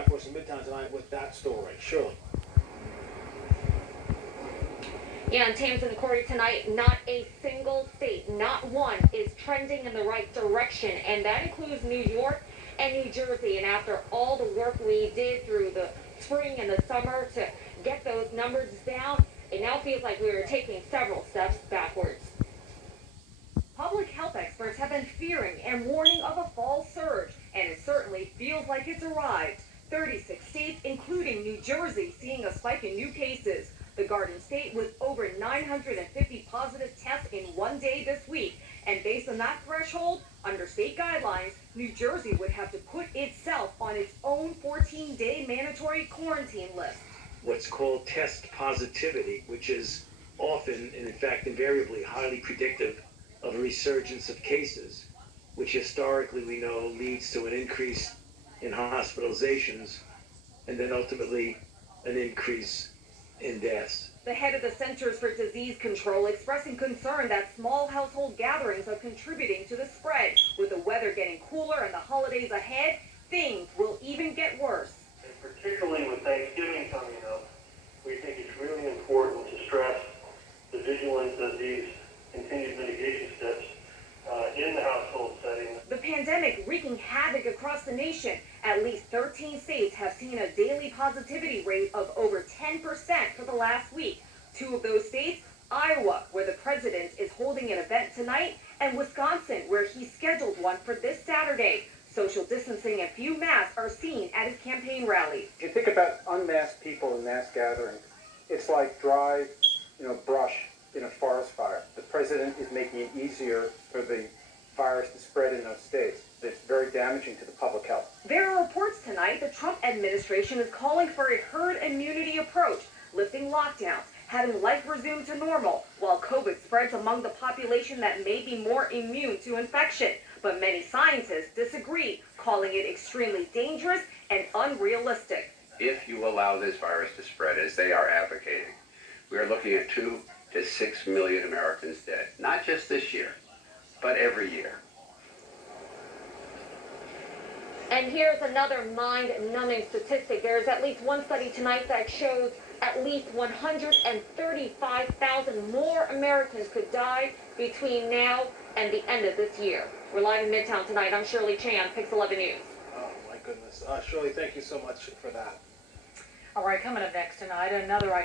live for us in Midtown tonight with that story. Shirley. Yeah, and Tams and Corey tonight, not a single state, not one, is trending in the right direction, and that includes New York and New Jersey. And after all the work we did through the spring and the summer to get those numbers down, it now feels like we are taking several steps backwards. Public health experts have been fearing and warning of a fall surge, and it certainly feels like it's arrived. 36 states, including New Jersey, seeing a spike in new cases. The Garden State with over 950 positive tests in one day this week. And based on that threshold, under state guidelines, New Jersey would have to put itself on its own 14-day mandatory quarantine list. What's called test positivity, which is often, and in fact invariably, highly predictive of a resurgence of cases, which historically we know leads to an increase in hospitalizations and then ultimately an increase in deaths. The head of the Centers for Disease Control expressing concern that small household gatherings are contributing to the spread. With the weather getting cooler and the holidays ahead, things will even get worse. And particularly with Thanksgiving coming up, we think it's really important to stress the vigilance of these continued mitigation steps in the household setting. The pandemic wreaking havoc across the nation. At least 13 states have seen a daily positivity rate of over 10% for the last week. Two of those states, Iowa, where the president is holding an event tonight, and Wisconsin, where he's scheduled one for this Saturday. Social distancing and few masks are seen at his campaign rallies. If you think about unmasked people in mass gatherings, it's like dry, brush in a forest fire. The president is making it easier for the virus to spread in those states. It's very damaging to the public health. There are reports tonight the Trump administration is calling for a herd immunity approach, lifting lockdowns, having life resume to normal, while COVID spreads among the population that may be more immune to infection. But many scientists disagree, calling it extremely dangerous and unrealistic. If you allow this virus to spread, as they are advocating, we are looking at 2 to 6 million Americans dead, not just this year, but every year. And here's another mind-numbing statistic. There is at least one study tonight that shows at least 135,000 more Americans could die between now and the end of this year. We're live in Midtown tonight. I'm Shirley Chan, Pix 11 News. Oh, my goodness. Shirley, thank you so much for that. All right, coming up next tonight, another